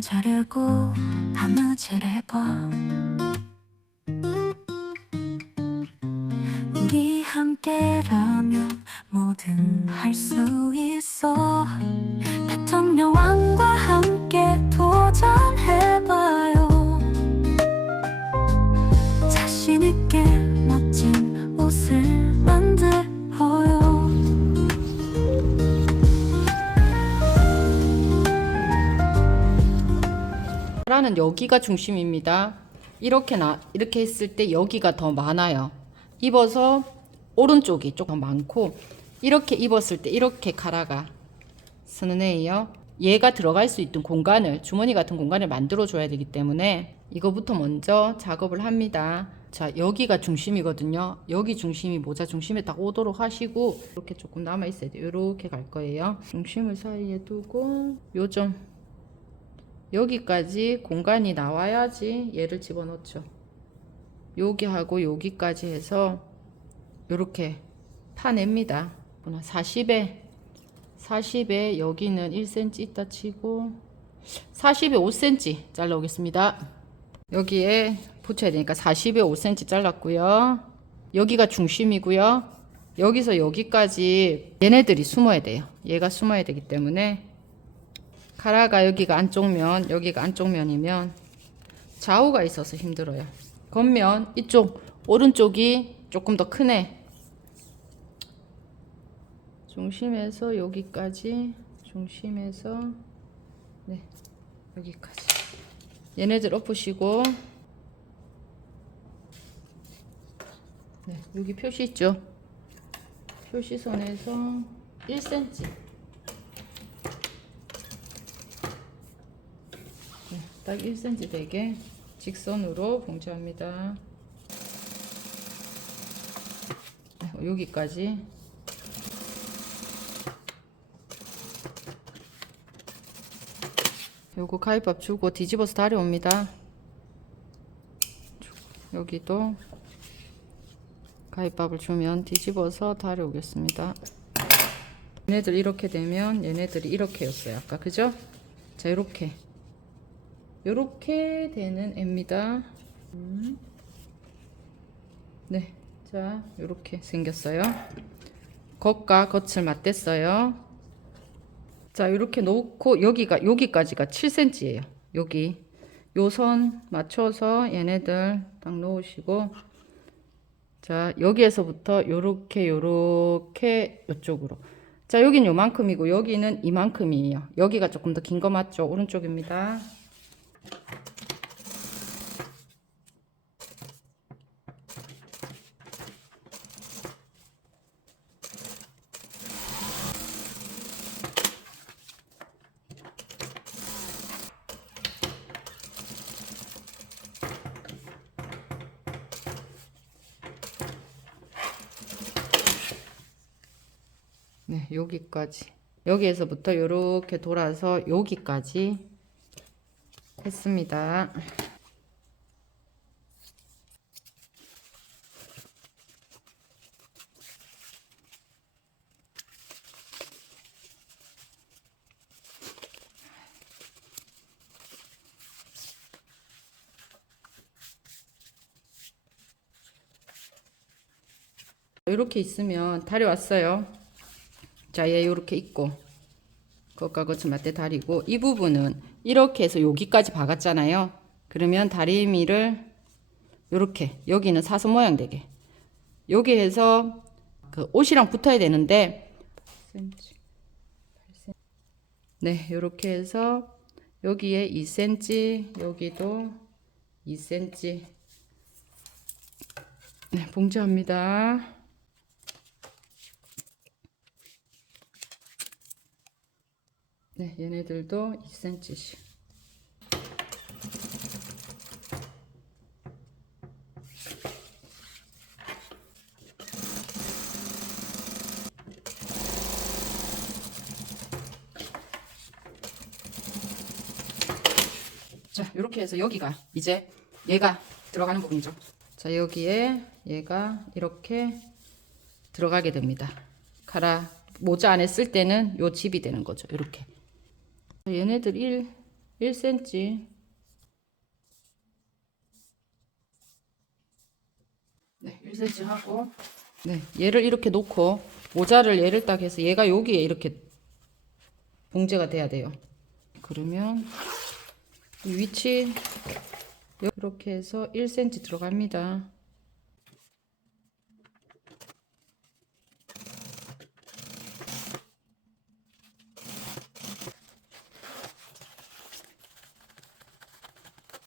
잘 자르고 바느질 해봐. 우리 함께라면 뭐든 할 수 있어. 패턴 여왕과 함께 도전해봐요. 자신 있게 멋진 옷을 만들어요. 라는 여기가 중심입니다. 이렇게 했을 때 여기가 더 많아요. 입어서 오른쪽이 조금 많고, 이렇게 입었을 때 이렇게 카라가 쓰는 애예요. 얘가 들어갈 수 있는 공간을, 주머니 같은 공간을 만들어 줘야 되기 때문에 이거부터 먼저 작업을 합니다. 자, 여기가 중심이거든요. 여기 중심이 모자 중심에 딱 오도록 하시고, 이렇게 조금 남아 있어야 돼요. 이렇게 갈 거예요. 중심을 사이에 두고 요점 여기까지 공간이 나와야지 얘를 집어넣죠. 여기하고 여기까지 해서 이렇게 파냅니다. 40에 여기는 1cm 있다 치고 40에 5cm 잘라 오겠습니다. 여기에 붙여야 되니까 40에 5cm 잘랐고요. 여기가 중심이고요. 여기서 여기까지 얘네들이 숨어야 돼요. 얘가 숨어야 되기 때문에 카라가 여기가 안쪽면, 여기가 안쪽면이면 좌우가 있어서 힘들어요. 겉면 이쪽 오른쪽이 조금 더 크네. 중심에서 여기까지, 중심에서 네, 여기까지. 얘네들 엎으시고, 네, 여기 표시 있죠? 표시선에서 1cm. 딱 1cm 되게 직선으로 봉제합니다. 여기까지. 요거 가위밥 주고 뒤집어서 다려옵니다. 여기도 가위밥을 주면 뒤집어서 다려오겠습니다. 얘네들 이렇게 되면 얘네들이 이렇게였어요. 아까 그죠? 자, 요렇게 되는 애입니다. 네, 자, 요렇게 생겼어요. 겉과 겉을 맞댔어요. 자, 요렇게 놓고 여기까지가 7cm예요. 여기 요 선 맞춰서 얘네들 딱 놓으시고, 자, 여기에서부터 요렇게 요쪽으로. 자, 여기는 요만큼이고 여기는 이만큼이에요. 여기가 조금 더 긴 거 맞죠? 오른쪽입니다. 네, 여기까지. 여기에서부터 이렇게 돌아서 여기까지 했습니다. 이렇게 있으면 다려왔어요. 자, 얘 이렇게 있고 겉과 겉을 맞대 다리고, 이 부분은 이렇게 해서 여기까지 박았잖아요. 그러면 다리미를 이렇게, 여기는 사선 모양 되게 여기 해서 그 옷이랑 붙어야 되는데 8cm, 8cm. 네, 이렇게 해서 여기에 2cm, 여기도 2cm. 네, 봉제합니다. 네, 얘네들도 2cm씩. 자, 이렇게 해서 여기가 이제 얘가 들어가는 부분이죠. 자, 여기에 얘가 이렇게 들어가게 됩니다. 모자 안에 쓸 때는 요 집이 되는 거죠. 이렇게. 얘네들 1cm. 네, 1cm 하고, 네, 얘를 이렇게 놓고 모자를 얘를 딱 해서 얘가 여기에 이렇게 봉제가 돼야 돼요. 그러면 이 위치 이렇게 해서 1cm 들어갑니다.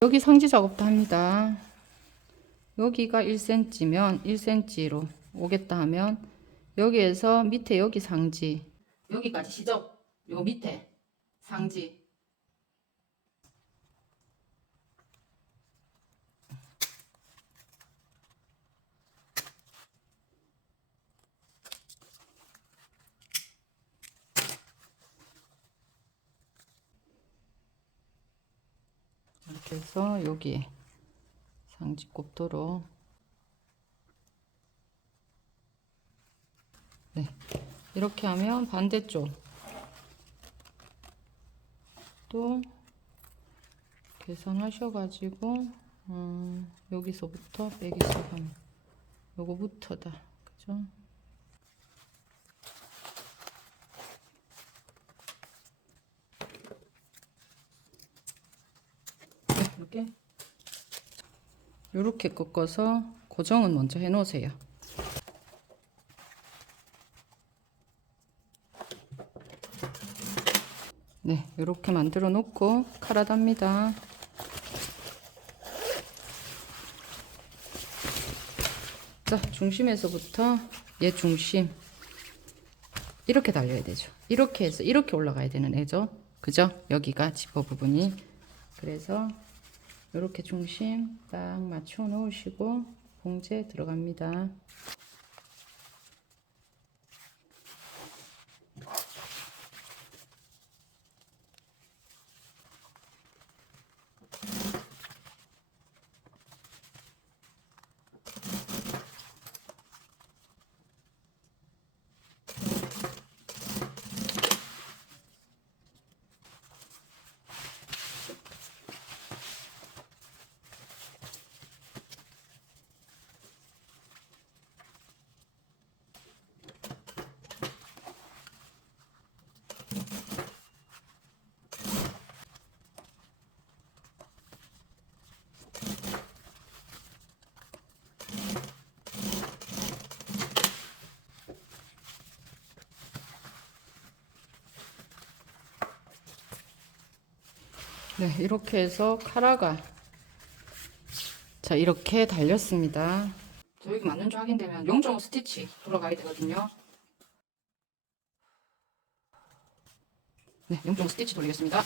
여기 상지 작업도 합니다. 여기가 1cm면 1cm로 오겠다 하면 여기에서 밑에 여기 상지 여기까지 시접 요 밑에 상지 이렇게 해서 여기에 상지 꼽도록 네 이렇게 하면 반대쪽 또 계산하셔가지고 여기서부터 빼기 시작하면 요거부터다 그죠? 네, 이렇게 꺾어서 고정은 먼저 해 놓으세요. 네, 이렇게 만들어 놓고 칼아답니다. 자, 중심에서부터 얘 중심 이렇게 달려야 되죠. 이렇게 해서 이렇게 올라가야 되는 애죠. 그죠? 여기가 지퍼 부분이. 그래서 이렇게 중심 딱 맞춰 놓으시고 봉제 들어갑니다. 네, 이렇게 해서 카라가 자 이렇게 달렸습니다. 자, 여기 맞는지 확인되면 0.5 스티치 돌아가야 되거든요. 네, 0.5 스티치 돌리겠습니다.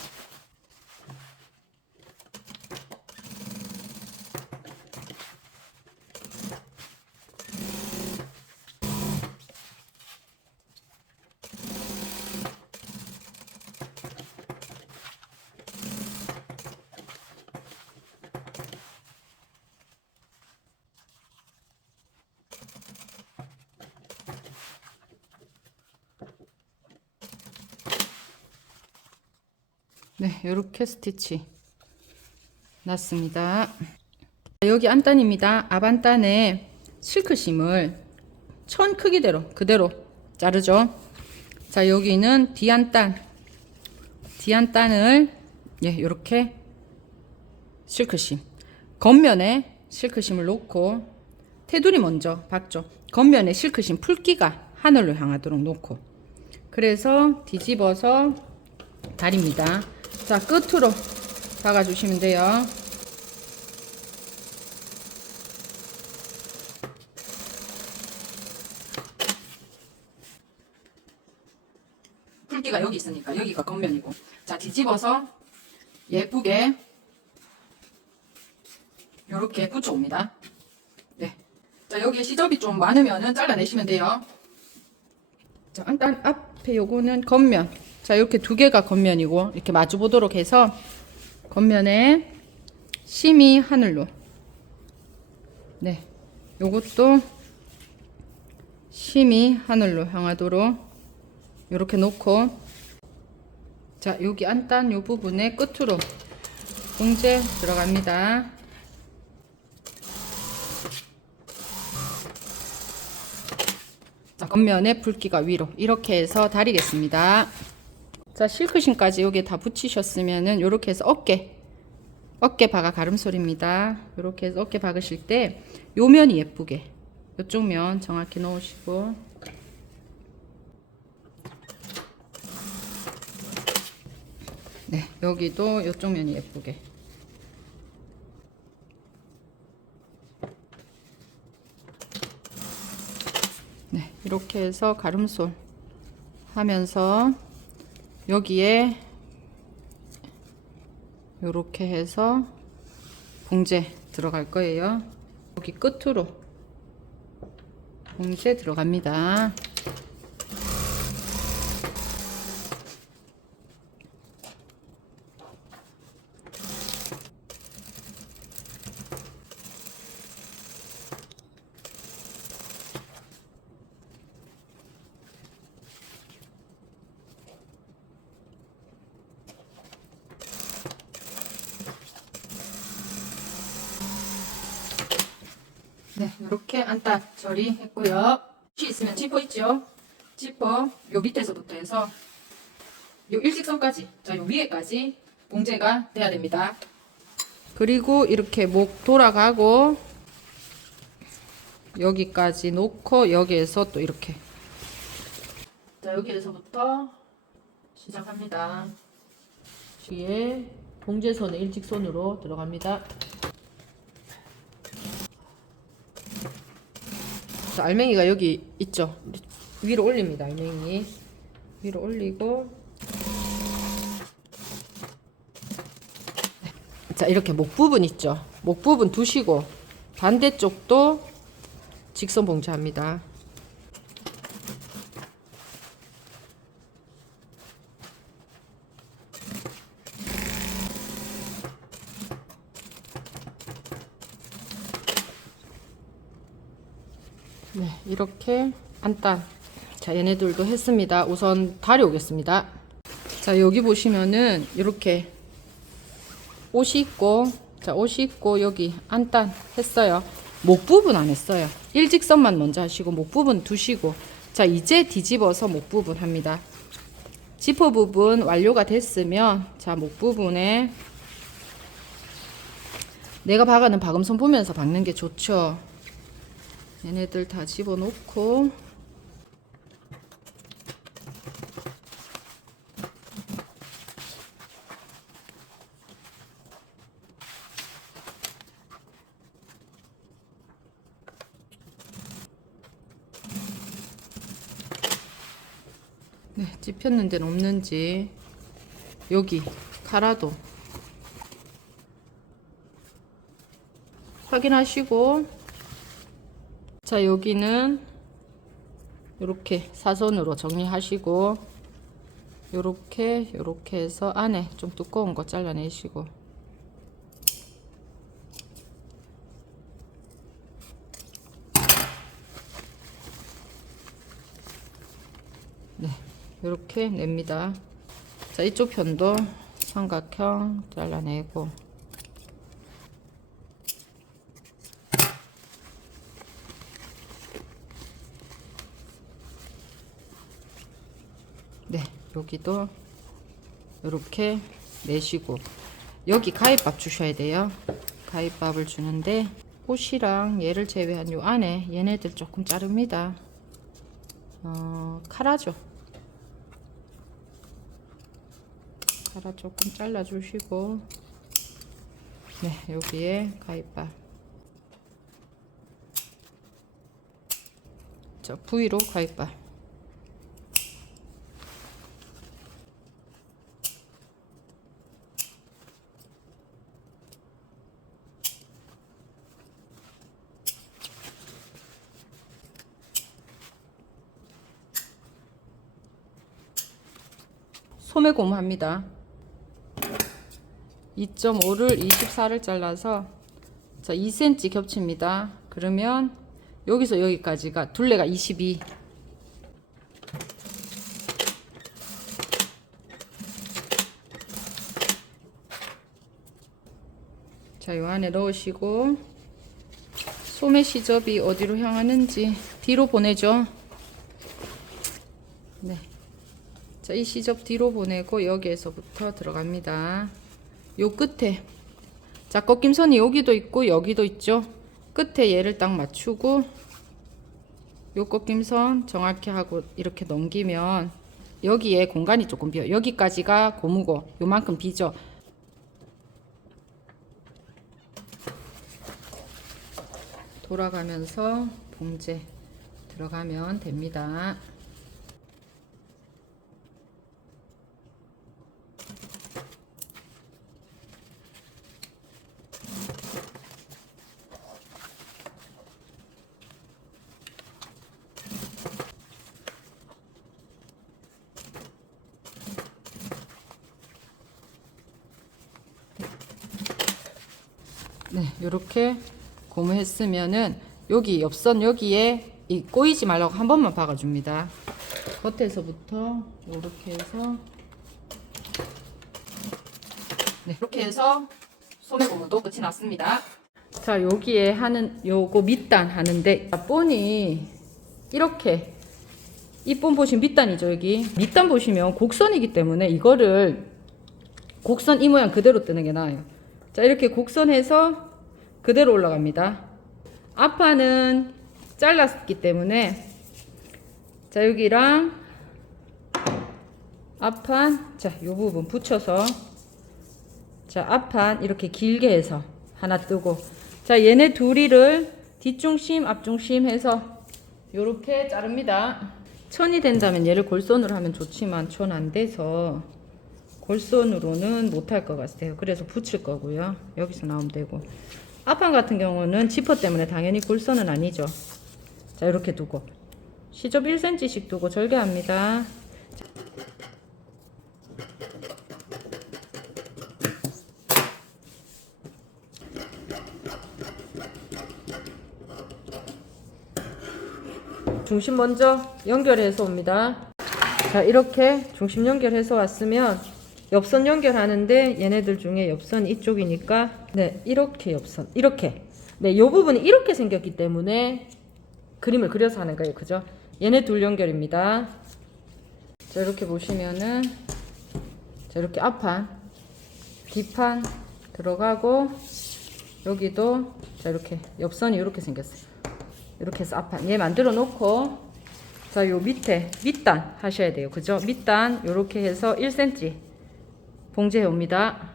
네, 이렇게 스티치 났습니다. 여기 안단입니다. 앞안단에 실크심을 천 크기대로 그대로 자르죠. 자, 여기는 뒤안단을 예, 이렇게 실크심 겉면에 실크심을 놓고 테두리 먼저 박죠. 겉면에 실크심 풀기가 하늘로 향하도록 놓고 그래서 뒤집어서 다립니다. 자, 끝으로 박아주시면 돼요. 풀기가 여기 있으니까 여기가 겉면이고 자, 뒤집어서 예쁘게 요렇게 붙여옵니다. 네. 자, 여기에 시접이 좀 많으면은 잘라내시면 돼요. 자, 일단 앞에 요거는 겉면. 자, 이렇게 두 개가 겉면이고 이렇게 마주 보도록 해서 겉면에 심이 하늘로. 네. 요것도 심이 하늘로 향하도록 이렇게 놓고 자, 여기 안단 요 부분에 끝으로 봉제 들어갑니다. 자, 겉면에 붉기가 위로 이렇게 해서 다리겠습니다. 자, 실크심까지 여기에 다 붙이셨으면은 요렇게 해서 어깨 바가 가름솔입니다. 요렇게 해서 어깨 박으실 때 요 면이 예쁘게 요쪽 면 정확히 넣으시고, 네, 여기도 요쪽 면이 예쁘게. 네, 이렇게 해서 가름솔 하면서 여기에 요렇게 해서 봉제 들어갈 거예요. 여기 끝으로 봉제 들어갑니다. 네, 이렇게 안딱 처리했고요. 혹시 있으면 지퍼 있죠? 지퍼 요 밑에서부터 해서 요 일직선까지, 자, 요 위에까지 봉제가 돼야 됩니다. 그리고 이렇게 목 돌아가고 여기까지 놓고 여기에서 또 이렇게, 자, 여기에서부터 시작합니다. 뒤에 봉제선은 일직선으로 들어갑니다. 자, 알맹이가 여기 있죠? 위로 올립니다. 알맹이 위로 올리고, 자, 이렇게 목 부분 있죠? 목 부분 두시고 반대쪽도 직선 봉제합니다. 네, 이렇게 안단, 자, 얘네들도 했습니다. 우선 다리 오겠습니다. 자, 여기 보시면은 이렇게 옷이 있고, 자, 옷이 있고 여기 안단 했어요. 목 부분 안 했어요. 일직선만 먼저 하시고 목 부분 두시고, 자, 이제 뒤집어서 목 부분 합니다. 지퍼 부분 완료가 됐으면, 자, 목 부분에 내가 박아는 박음선 보면서 박는 게 좋죠. 얘네들 다 집어넣고, 네, 찝혔는 데는 없는지 여기 카라도 확인하시고, 자, 여기는 이렇게 사선으로 정리하시고, 요렇게 해서 안에 좀 두꺼운 거 잘라내시고, 네, 요렇게 냅니다. 자, 이쪽 편도 삼각형 잘라내고, 네, 여기도 이렇게 내시고, 여기 가위밥 주셔야 돼요. 가위밥을 주는데 옷이랑 얘를 제외한 요 안에 얘네들 조금 자릅니다. 카라죠. 카라 조금 잘라 주시고, 네, 여기에 가위밥, 자, 부위로 가위밥, 소매 고무합니다. 2.5를 24를 잘라서, 자, 2cm 겹칩니다. 그러면 여기서 여기까지가 둘레가 22. 자, 요 안에 넣으시고 소매 시접이 어디로 향하는지 뒤로 보내죠. 네. 자, 이 시접 뒤로 보내고 여기에서부터 들어갑니다. 요 끝에 자, 꺾임선이 여기도 있고 여기도 있죠. 끝에 얘를 딱 맞추고 요 꺾임선 정확히 하고 이렇게 넘기면 여기에 공간이 조금 비어. 여기까지가 고무고 요만큼 비죠. 돌아가면서 봉제 들어가면 됩니다. 네, 이렇게 고무했으면은 여기 옆선 여기에 이 꼬이지 말라고 한 번만 박아줍니다. 겉에서부터 이렇게 해서 네, 이렇게 해서 소매 고무도 끝이 났습니다. 자, 여기에 하는 요거 밑단 하는데 본이 이렇게 이 본 보시면 밑단이죠. 여기 밑단 보시면 곡선이기 때문에 이거를 곡선 이 모양 그대로 뜨는 게 나아요. 자, 이렇게 곡선해서 그대로 올라갑니다. 앞판은 잘랐기 때문에 자, 여기랑 앞판 자, 요 부분 붙여서 자, 앞판 이렇게 길게 해서 하나 뜨고 자, 얘네 둘이를 뒷중심 앞중심 해서 요렇게 자릅니다. 천이 된다면 얘를 골선으로 하면 좋지만 천 안 돼서 골선으로는 못할 것 같아요. 그래서 붙일 거고요. 여기서 나오면 되고 앞판 같은 경우는 지퍼 때문에 당연히 골선은 아니죠. 자, 이렇게 두고 시접 1cm씩 두고 절개합니다. 중심 먼저 연결해서 옵니다. 자, 이렇게 중심 연결해서 왔으면 옆선 연결하는데 얘네들 중에 옆선 이쪽이니까 네, 이렇게 옆선 이렇게 네, 요 부분이 이렇게 생겼기 때문에 그림을 그려서 하는 거예요. 그죠? 얘네 둘 연결입니다. 자, 이렇게 보시면은 자, 이렇게 앞판 뒷판 들어가고 여기도 자, 이렇게 옆선이 이렇게 생겼어요. 이렇게 해서 앞판 얘 만들어 놓고 자, 요 밑에 밑단 하셔야 돼요. 그죠? 밑단 요렇게 해서 1cm 봉제해 옵니다.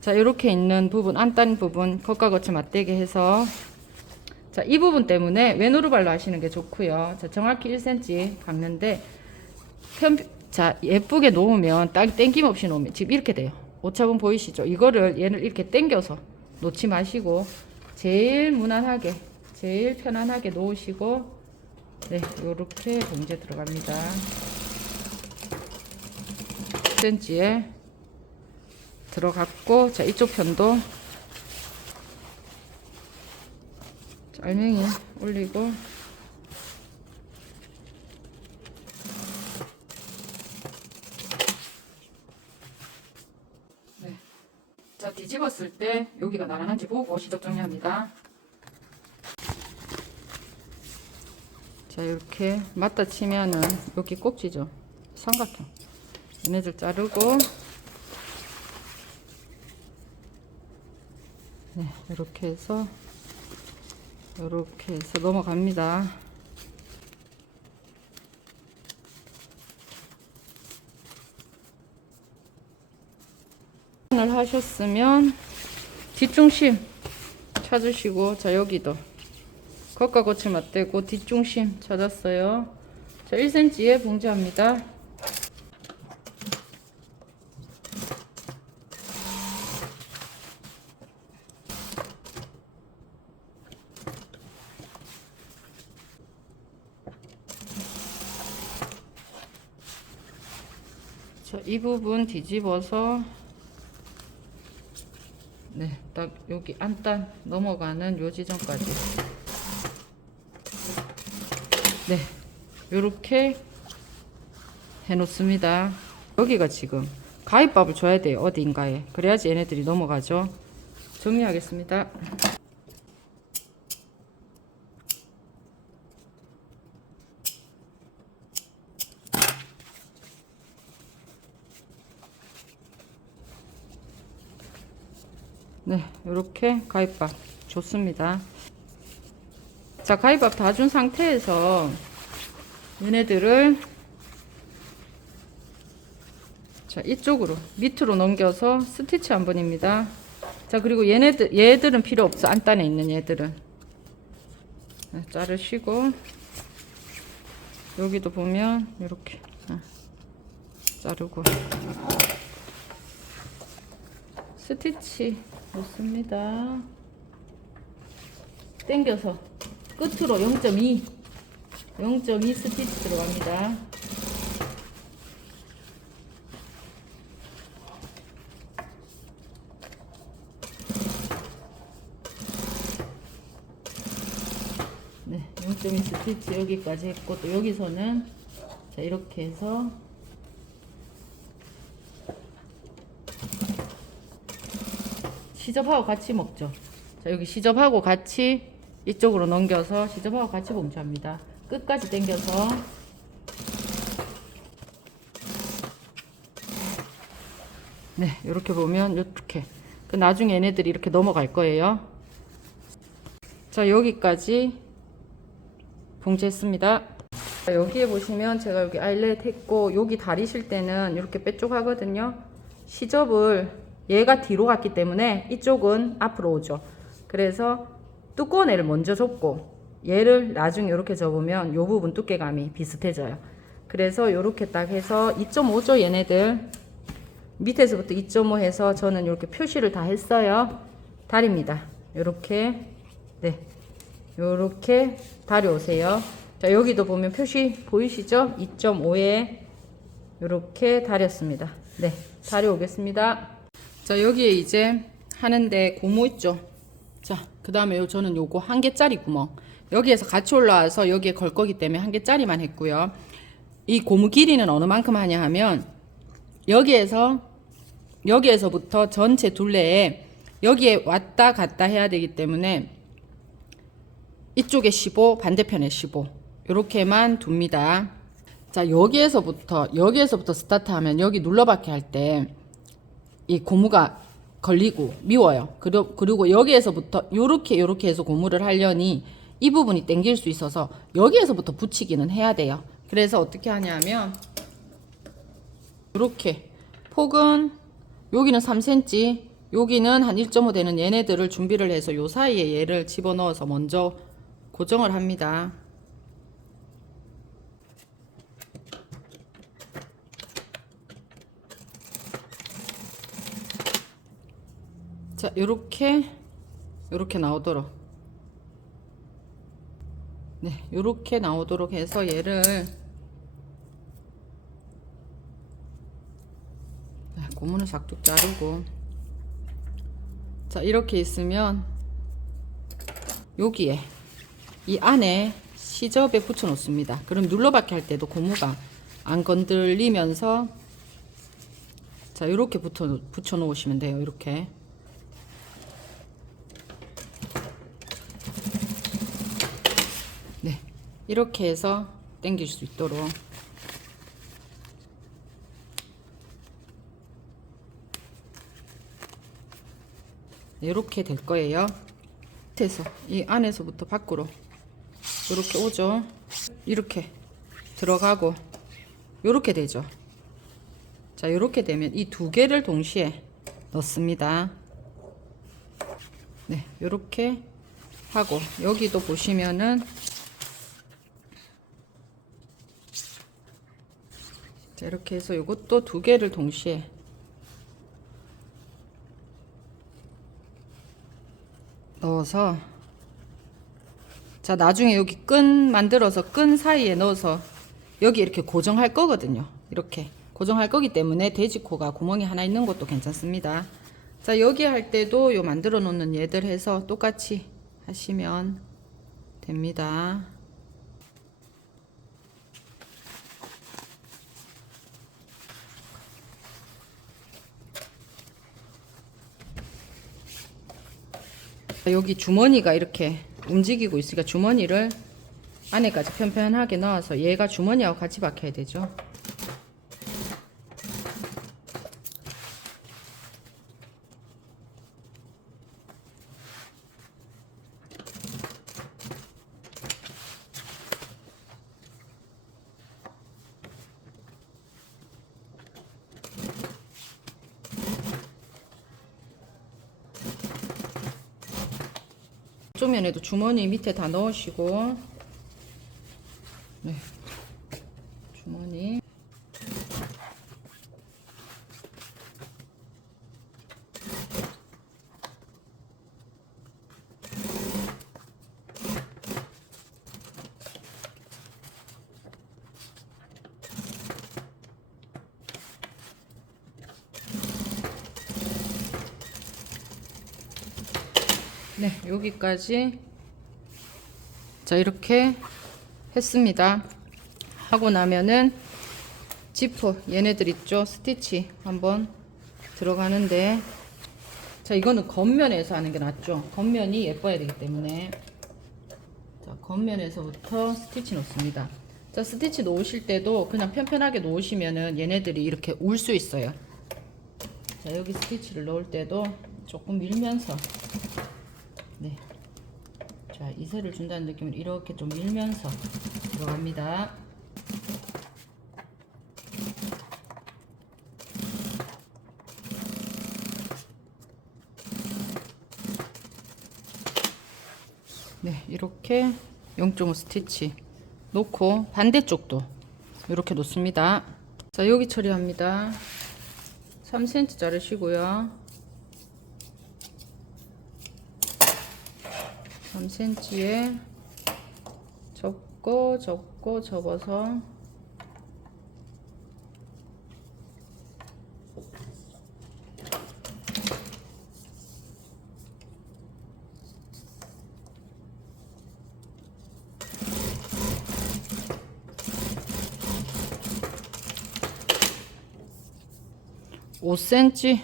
자, 이렇게 있는 부분 안단 부분 겉과 겉을 맞대게 해서 자, 이 부분 때문에 왼오르발로 하시는 게 좋고요. 자, 정확히 1cm 박는데 자, 예쁘게 놓으면 딱 땡김 없이 놓으면 지금 이렇게 돼요. 오차분 보이시죠? 이거를 얘를 이렇게 당겨서 놓지 마시고 제일 무난하게 제일 편안하게 놓으시고 네, 요렇게 봉제 들어갑니다. 10cm에 들어갔고 자, 이쪽 편도 자, 알맹이 올리고 네. 자, 뒤집었을 때 여기가 나란한지 보고 시접 정리합니다. 자, 이렇게 맞다 치면은 여기 꼭지죠. 삼각형. 얘네들 자르고 네, 이렇게 해서 넘어갑니다. 을 하셨으면 뒷중심 찾으시고 자, 여기도 겉과 겉을 맞대고 뒷중심 찾았어요. 자, 1cm에 봉제합니다. 자, 이 부분 뒤집어서 네, 딱 여기 안단 넘어가는 요 지점까지 네, 요렇게 해 놓습니다. 여기가 지금 가위밥을 줘야 돼요. 어디인가에. 그래야지 얘네들이 넘어가죠. 정리하겠습니다. 네, 이렇게 가위밥 좋습니다. 자, 가위밥 다 준 상태에서 얘네들을 자, 이쪽으로 밑으로 넘겨서 스티치 한 번입니다. 자, 그리고 얘들은 필요 없어. 안단에 있는 얘들은 네, 자르시고 여기도 보면 이렇게 자르고 스티치 놓습니다. 당겨서 끝으로 0.2 스티치 들어갑니다. 네, 0.2 스티치 여기까지 했고, 또 여기서는 자, 이렇게 해서 시접하고 같이 먹죠. 자, 여기 시접하고 같이 이쪽으로 넘겨서 시접하고 같이 봉지합니다. 끝까지 당겨서 네, 이렇게 보면 이렇게 그 나중에 얘네들이 이렇게 넘어갈 거예요. 자, 여기까지 봉지했습니다. 자, 여기에 보시면 제가 여기 아일렛 했고, 여기 다리실 때는 이렇게 빼쪽하거든요. 시접을 얘가 뒤로 갔기 때문에 이쪽은 앞으로 오죠. 그래서 두꺼운 애를 먼저 접고 얘를 나중에 이렇게 접으면 이 부분 두께감이 비슷해져요. 그래서 이렇게 딱 해서 2.5죠. 얘네들 밑에서부터 2.5 해서 저는 이렇게 표시를 다 했어요. 다리입니다. 이렇게 네, 이렇게 다리 오세요. 자, 여기도 보면 표시 보이시죠? 2.5에 이렇게 다렸습니다. 네, 다리 오겠습니다. 자, 여기에 이제 하는데 고무 있죠. 자, 그 다음에 저는 요거 1개짜리 구멍 여기에서 같이 올라와서 여기에 걸 거기 때문에 1개짜리만 했고요. 이 고무 길이는 어느 만큼 하냐 하면 여기에서부터 전체 둘레에 여기에 왔다 갔다 해야 되기 때문에 이쪽에 15 반대편에 15 이렇게만 둡니다. 자, 여기에서부터 스타트하면 여기 눌러받기 할 때 이 고무가 걸리고 미워요. 그리고 여기에서부터 요렇게 해서 고무를 하려니 이 부분이 당길 수 있어서 여기에서부터 붙이기는 해야 돼요. 그래서 어떻게 하냐면 이렇게 폭은 여기는 3cm, 여기는 한 1.5 되는 얘네들을 준비를 해서 요 사이에 얘를 집어넣어서 먼저 고정을 합니다. 자, 요렇게 나오도록 네, 요렇게 나오도록 해서 얘를 고무는 싹둑 자르고 자, 이렇게 있으면 여기에 이 안에 시접에 붙여 놓습니다. 그럼 눌러받기 할 때도 고무가 안 건들리면서 자, 이렇게 붙여 놓으시면 돼요. 이렇게 네, 이렇게 해서 당길 수 있도록 이렇게 될 거예요. 밑에서 이 안에서부터 밖으로 이렇게 오죠. 이렇게 들어가고 이렇게 되죠. 자, 이렇게 되면 이 두 개를 동시에 넣습니다. 네, 이렇게 하고 여기도 보시면은 자, 이렇게 해서 이것도 두 개를 동시에 넣어서 자, 나중에 여기 끈 만들어서 끈 사이에 넣어서 여기 이렇게 고정할 거거든요. 이렇게 고정할 거기 때문에 돼지코가 구멍이 하나 있는 것도 괜찮습니다. 자, 여기 할 때도 요 만들어 놓는 얘들 해서 똑같이 하시면 됩니다. 여기 주머니가 이렇게 움직이고 있으니까 주머니를 안에까지 편편하게 넣어서 얘가 주머니하고 같이 박혀야 되죠. 쪽면에도 주머니 밑에 다 넣으시고, 네, 주머니. 네, 여기까지. 자, 이렇게 했습니다. 하고 나면은 지퍼 얘네들 있죠, 스티치 한번 들어가는데, 자, 이거는 겉면에서 하는 게 낫죠. 겉면이 예뻐야 되기 때문에. 자, 겉면에서부터 스티치 놓습니다. 자, 스티치 놓으실 때도 그냥 편편하게 놓으시면은 얘네들이 이렇게 울 수 있어요. 자, 여기 스티치를 넣을 때도 조금 밀면서, 네, 자, 이세를 준다는 느낌으로 이렇게 좀 밀면서 들어갑니다. 네, 이렇게 0.5 스티치 놓고 반대쪽도 이렇게 놓습니다. 자, 여기 처리합니다. 3cm 자르시고요. 3cm에 접고 접어서 (5cm)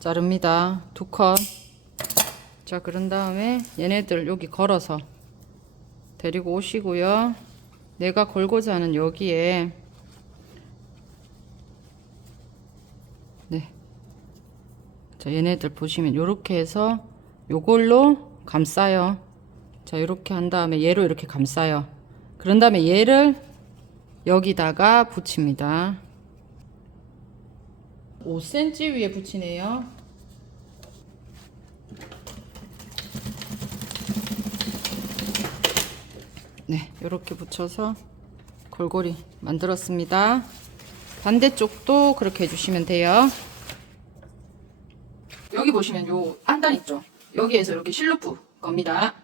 자릅니다. 2컷. 자, 그런 다음에 얘네들 여기 걸어서 데리고 오시고요. 내가 걸고자 하는 여기에, 네, 자, 얘네들 보시면 요렇게 해서 요걸로 감싸요. 자, 요렇게 한 다음에 얘로 이렇게 감싸요. 그런 다음에 얘를 여기다가 붙입니다. 5cm 위에 붙이네요. 네, 이렇게 붙여서 골고리 만들었습니다. 반대쪽도 그렇게 해주시면 돼요. 여기 보시면 요 안단 있죠? 여기에서 이렇게 실루프 겁니다.